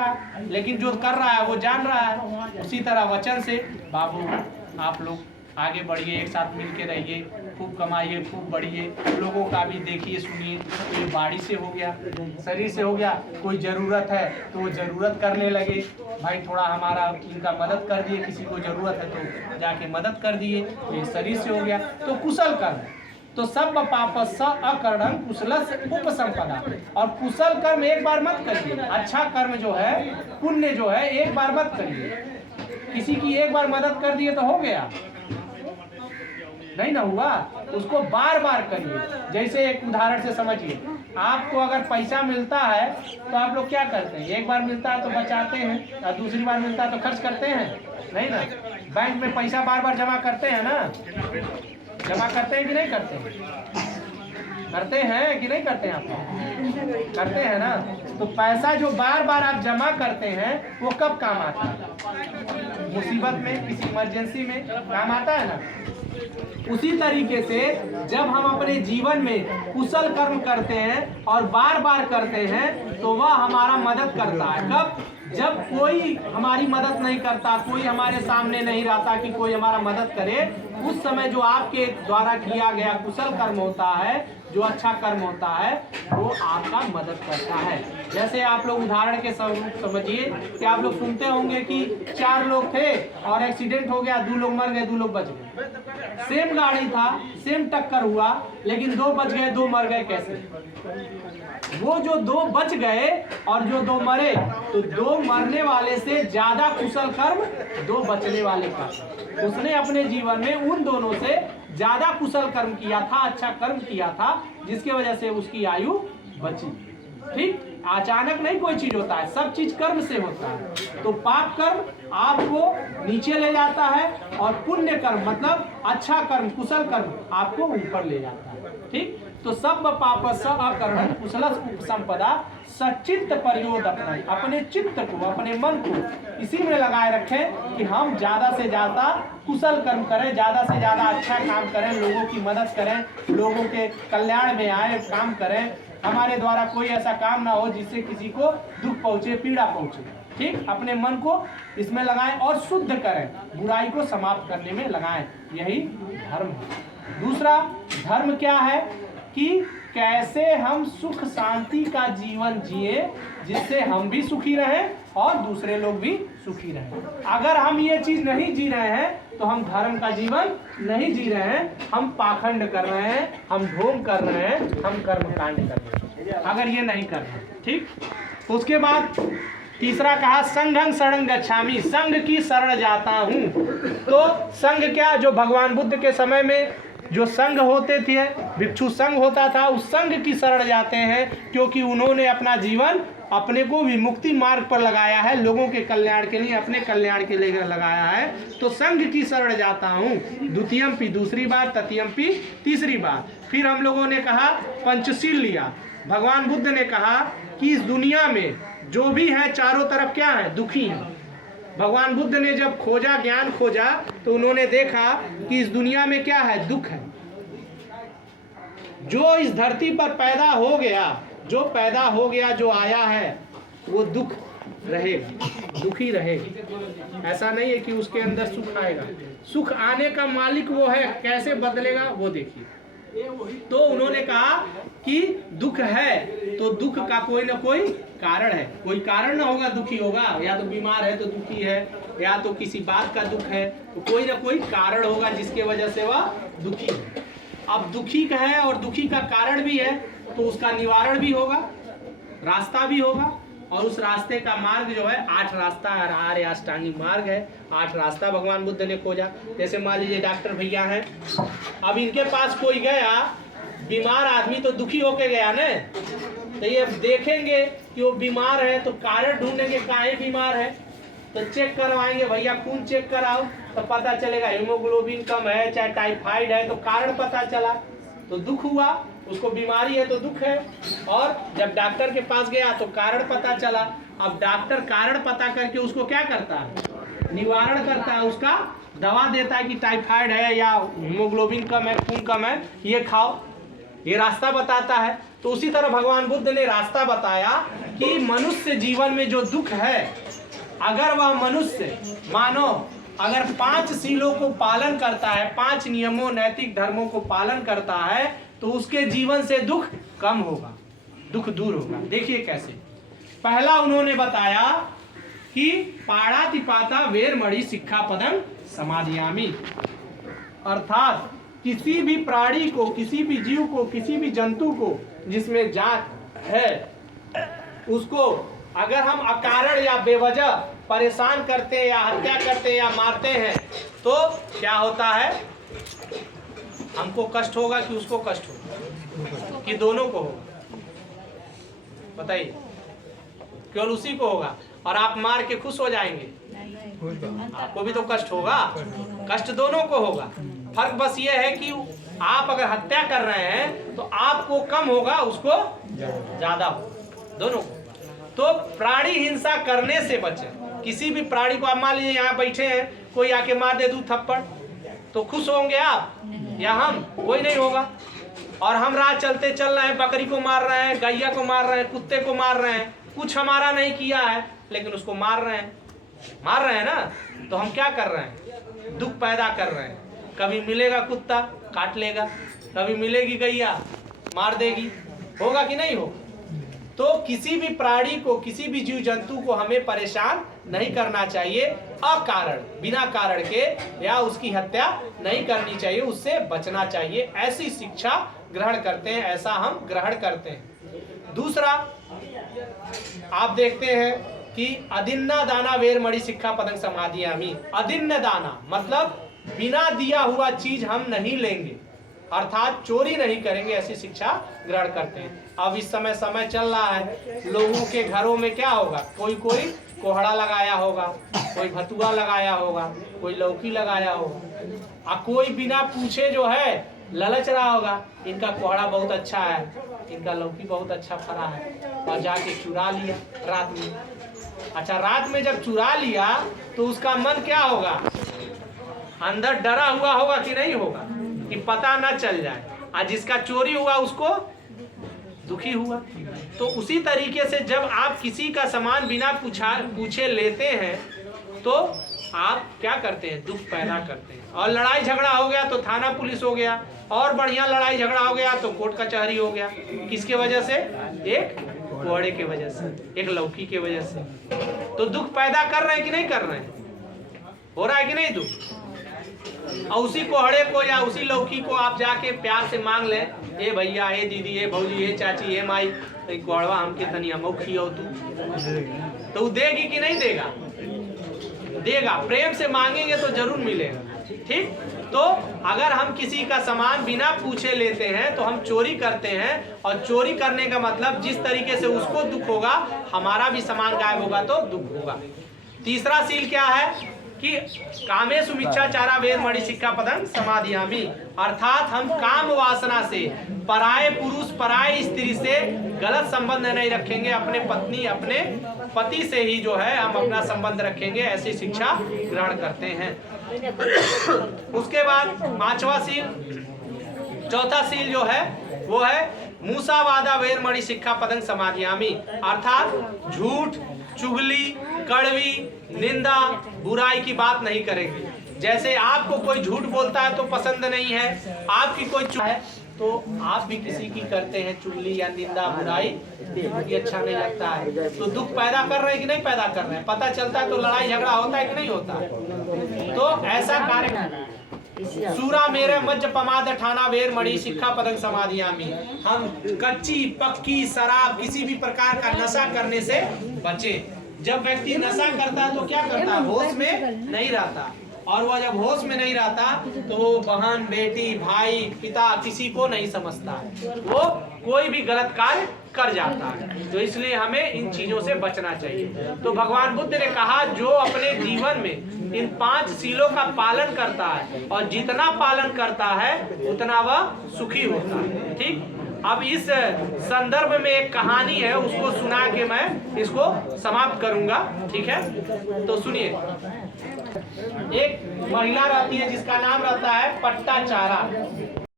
रहा है, लेकिन जो कर रहा है वो जान रहा है। उसी तरह वचन से बाबू आप लोग आगे बढ़िए, एक साथ मिल के रहिए, खूब कमाइए, खूब बढ़िए, लोगों का भी देखिए सुनिए। कोई बाड़ी से हो गया, शरीर से हो गया, कोई ज़रूरत है तो वो ज़रूरत करने लगे, भाई थोड़ा हमारा इनका मदद कर दिए, किसी को ज़रूरत है तो जाके मदद कर दिए, तो ये शरीर से हो गया। तो कुशल कर्म, तो सब पापस अकर्णम कुशलस उपसंपदा। और कुशल कर्म एक बार मत करिए, अच्छा कर्म जो है, पुण्य जो है एक बार मत करिए। किसी की एक बार मदद कर दिए तो हो गया, नहीं ना हुआ, उसको बार बार करिए। जैसे एक उदाहरण से समझिए, आपको अगर पैसा मिलता है तो आप लोग क्या करते हैं? एक बार मिलता है तो बचाते हैं, और दूसरी बार मिलता है तो खर्च करते हैं, नहीं ना? बैंक में पैसा बार बार जमा करते हैं ना, जमा करते हैं कि नहीं करते हैं? करते हैं कि नहीं करते हैं? आप करते हैं ना। तो पैसा जो बार बार आप जमा करते हैं वो कब काम आता है? मुसीबत में, किसी इमरजेंसी में काम आता है ना। उसी तरीके से जब हम अपने जीवन में कुशल कर्म करते हैं और बार बार करते हैं तो वह हमारा मदद करता है। कब? जब कोई हमारी मदद नहीं करता, कोई हमारे सामने नहीं रहता कि कोई हमारा मदद करे, उस समय जो आपके द्वारा किया गया कुशल कर्म होता है, जो अच्छा कर्म होता है, वो आपका मदद करता है। जैसे आप लोग उदाहरण के स्वरूप समझिए कि आप लोग सुनते होंगे कि 4 लोग थे और एक्सीडेंट हो गया, 2 लोग मर गए, 2 लोग बच गए। सेम गाड़ी था, सेम टक्कर हुआ, लेकिन 2 बच गए, 2 मर गए। कैसे? वो जो 2 बच गए और जो 2 मरे, तो 2 मरने वाले से ज्यादा कुशल कर्म 2 बचने वाले का। उसने अपने जीवन में उन दोनों से ज्यादा कुशल कर्म किया था, अच्छा कर्म किया था, जिसकी वजह से उसकी आयु बची। ठीक? अचानक नहीं कोई चीज होता है, सब चीज कर्म से होता है। तो पाप कर्म आपको नीचे ले जाता है और पुण्य कर्म मतलब अच्छा कर्म, कुशल कर्म आपको ऊपर ले जाता है। ठीक? तो सब पापस अकर्णम कुशलस उपसंपदा सचित्त प्रयोदपन, अपने चित्त को, अपने मन को इसी में लगाए रखें कि हम ज्यादा से ज्यादा कुशल कर्म करें, ज्यादा से ज्यादा अच्छा काम करें, लोगों की मदद करें, लोगों के कल्याण में आए काम करें। हमारे द्वारा कोई ऐसा काम ना हो जिससे किसी को दुख पहुंचे, पीड़ा पहुंचे। ठीक? अपने मन को इसमें लगाएं और शुद्ध करें, बुराई को समाप्त करने में लगाएं। यही धर्म है। दूसरा धर्म क्या है कि कैसे हम सुख शांति का जीवन जिए, जिससे हम भी सुखी रहें और दूसरे लोग भी सुखी रहें। अगर हम ये चीज नहीं जी रहे हैं तो हम धर्म का जीवन नहीं जी रहे हैं, हम पाखंड कर रहे हैं, हम ढोंग कर रहे हैं, हम कर्मकांड कर रहे हैं, अगर ये नहीं कर रहे। ठीक? तो उसके बाद तीसरा कहा संघं शरणं गच्छामि, संघ की शरण जाता हूं। तो संघ क्या? जो भगवान बुद्ध के समय में जो संघ होते थे, भिक्षु संघ होता था, उस संघ की शरण जाते हैं, क्योंकि उन्होंने अपना जीवन अपने को विमुक्ति मार्ग पर लगाया है, लोगों के कल्याण के लिए, अपने कल्याण के लिए लगाया है। तो संघ की शरण जाता हूँ, द्वितीयम्पि दूसरी बार, तृतीयम्पि तीसरी बार। फिर हम लोगों ने कहा पंचशील लिया। भगवान बुद्ध ने कहा कि इस दुनिया में जो भी है चारों तरफ क्या है? दुखी है। भगवान बुद्ध ने जब खोजा, ज्ञान खोजा, तो उन्होंने देखा कि इस दुनिया में क्या है? दुख है। जो इस धरती पर पैदा हो गया, जो पैदा हो गया, जो आया है, वो दुख रहेगा, दुखी रहेगा। ऐसा नहीं है कि उसके अंदर सुख आएगा। सुख आने का मालिक वो है, कैसे बदलेगा वो देखिए। तो उन्होंने कहा कि दुख है तो दुख का कोई ना कोई कारण है, कोई कारण ना होगा दुखी होगा, या तो बीमार है तो दुखी है, या तो किसी बात का दुख है, तो कोई ना कोई कारण होगा जिसके वजह से वह दुखी है। अब दुखी का है और दुखी का कारण भी है, तो उसका निवारण भी होगा, रास्ता भी होगा। और उस रास्ते का मार्ग जो है 8 रास्ता आर्य अष्टांगिक मार्ग है। 8 रास्ता भगवान बुद्ध ने खोजा। जैसे मान लीजिए डॉक्टर भैया हैं, अब इनके पास कोई गया बीमार आदमी, तो दुखी होके गया ना, तो ये देखेंगे कि वो बीमार है तो कारण ढूंढेंगे काहे बीमार है, तो चेक करवाएंगे, भैया खून चेक कराओ, तो पता चलेगा हीमोग्लोबिन कम है, चाहे टाइफाइड है, तो कारण पता चला, तो दुख हुआ, उसको बीमारी है तो दुख है। और जब डॉक्टर के पास गया तो कारण पता चला। अब डॉक्टर कारण पता करके उसको क्या करता है? निवारण करता है, उसका दवा देता है कि टाइफाइड है या हीमोग्लोबिन कम है, खून कम है, ये खाओ, ये रास्ता बताता है। तो उसी तरह भगवान बुद्ध ने रास्ता बताया कि मनुष्य जीवन में जो दुख है, अगर वह मनुष्य मानो अगर 5 सीलों को पालन करता है, 5 नियमों नैतिक धर्मों को पालन करता है, तो उसके जीवन से दुख कम होगा, दुख दूर होगा। देखिए कैसे। पहला उन्होंने बताया कि पाणातिपाता वेरमणि सिक्खापदं समादयामि, अर्थात किसी भी प्राणी को, किसी भी जीव को, किसी भी जंतु को जिसमें जात है, उसको अगर हम अकारण या बेवजह परेशान करते हैं या हत्या करते हैं या मारते हैं तो क्या होता है? हमको कष्ट होगा कि उसको कष्ट होगा कि दोनों को होगा? बताइए। केवल उसी को होगा। और आप मार के खुश हो जाएंगे? आपको भी तो कष्ट होगा, कष्ट दोनों को होगा। फर्क बस ये है कि आप अगर हत्या कर रहे हैं तो आपको कम होगा, उसको ज्यादा होगा, दोनों को। तो प्राणी हिंसा करने से बचे। किसी भी प्राणी को, आप मान लीजिए यहाँ बैठे हैं, कोई आके मार दे 2 थप्पड़, तो खुश होंगे आप या हम? कोई नहीं होगा। और हम राह चलते चल रहे हैं, बकरी को मार रहे हैं, गैया को मार रहे हैं, कुत्ते को मार रहे हैं, कुछ हमारा नहीं किया है लेकिन उसको मार रहे हैं ना। तो हम क्या कर रहे हैं? दुख पैदा कर रहे हैं। कभी मिलेगा कुत्ता काट लेगा, कभी मिलेगी गैया मार देगी, होगा कि नहीं होगा? तो किसी भी प्राणी को, किसी भी जीव जंतु को हमें परेशान नहीं करना चाहिए, अकारण, बिना कारण के, या उसकी हत्या नहीं करनी चाहिए, उससे बचना चाहिए। ऐसी शिक्षा ग्रहण करते हैं, ऐसा हम ग्रहण करते हैं। दूसरा आप देखते हैं कि अदिन्ना दाना वेरमणि सिक्खापदं समादयामि। अदिन्न दाना मतलब बिना दिया हुआ चीज हम नहीं लेंगे, अर्थात चोरी नहीं करेंगे, ऐसी शिक्षा ग्रहण करते हैं। अब इस समय चल रहा है, लोगों के घरों में क्या होगा? कोई कोहड़ा लगाया होगा, कोई भतुआ लगाया होगा, कोई लौकी लगाया होगा, और कोई बिना पूछे जो है ललच रहा होगा, इनका कोहड़ा बहुत अच्छा है, इनका लौकी बहुत अच्छा फरा है, और जाके चुरा लिया रात में। अच्छा, रात में जब चुरा लिया तो उसका मन क्या होगा? अंदर डरा हुआ होगा कि नहीं होगा? कि पता ना चल जाए। और जिसका चोरी हुआ उसको दुखी हुआ। तो उसी तरीके से जब आप किसी का सामान बिना पूछे लेते हैं तो आप क्या करते हैं? दुख पैदा करते हैं। और लड़ाई झगड़ा हो गया तो थाना पुलिस हो गया, और बढ़िया लड़ाई झगड़ा हो गया तो कोर्ट कचहरी हो गया। किसके वजह से? एक कोहड़े के वजह से, एक लौकी के वजह से। तो दुख पैदा कर रहे हैं कि नहीं कर रहे हैं? हो रहा है कि नहीं दुख? और उसी कोहड़े को या उसी लौकी को आप जाके प्यार से मांग लें, ए भैया, ए दीदी, ए भौजी, ए चाची, ए माई, कोहड़वा हमके तनिया मौखी हो तू, तो देगी कि नहीं देगा? देगा। प्रेम से मांगेंगे तो जरूर मिलेगा। ठीक। तो अगर हम किसी का सामान बिना पूछे लेते हैं तो हम चोरी करते हैं, और चोरी करने का मतलब जिस तरीके से उसको दुख होगा, हमारा भी सामान गायब होगा तो दुख होगा। तीसरा सील क्या है कि कामेषु मिच्छाचारा वेरमणि सिक्खापदं समादयामि, अर्थात हम काम वासना से, पराये पुरुष, पराये स्त्री से गलत संबंध नहीं रखेंगे। अपने पत्नी, अपने पति से ही जो है हम अपना संबंध रखेंगे, ऐसी शिक्षा ग्रहण करते हैं। उसके बाद 5वां सील, चौथा सील जो है वो है मूसावादा वेरमणि सिक्खापदं समादयामि, अर्थात झूठ, चुगली, कड़वी, निंदा, बुराई की बात नहीं करेंगे। जैसे आपको कोई झूठ बोलता है तो पसंद नहीं है, आपकी कोई है तो आप भी किसी की करते हैं चुगली या निंदा, बुराई, ये अच्छा नहीं लगता है, तो दुख पैदा कर रहे हैं कि नहीं पैदा कर रहे हैं? पता चलता है तो लड़ाई झगड़ा होता है कि नहीं होता? तो ऐसा कार्य सूरा मेरे मज्ज पमाद ठाना वेरमणि सिक्खापदं समादयामि, हम कच्ची पक्की शराब, किसी भी प्रकार का नशा करने से बचें। जब व्यक्ति नशा करता है तो क्या करता है? होश में नहीं रहता, और वह जब होश में नहीं रहता तो वो बहन, बेटी, भाई, पिता किसी को नहीं समझता है, वो कोई भी गलत कार्य कर जाता है। तो इसलिए हमें इन चीजों से बचना चाहिए। तो भगवान बुद्ध ने कहा जो अपने जीवन में इन 5 सीलों का पालन करता है, और जितना पालन करता है उतना वह सुखी होता है। ठीक। अब इस संदर्भ में एक कहानी है, उसको सुना के मैं इसको समाप्त करूंगा। ठीक है, तो सुनिए। एक महिला रहती है जिसका नाम रहता है पट्टाचारा।